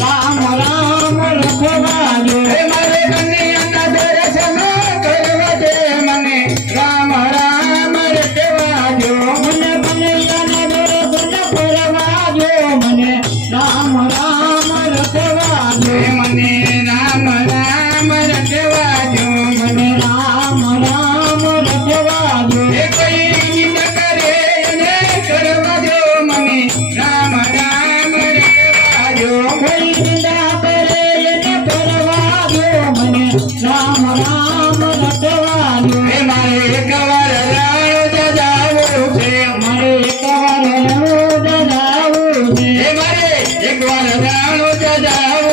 રામ રામ રખવાજો મારે કન્યાના દર્શન કરવા દે મને રામ રામ રખવાજો મને કનૈયાના દર્શન કરવાજો મને રામ રામ રખવાજો મને રામ રામ રખવાજો મને રામ રામ રખવાજો કોઈ નિંદ કરે એને કરવા દો મને રામ રામ રખવાજો કોઈ નિંદા કરે એને કરવાજો મને રામ રામ રખવાજો મારે એકવાર રાણ જાવું છે મારે એકવાર રણું દજાવું છે મારે એકવાર રાણ જાવું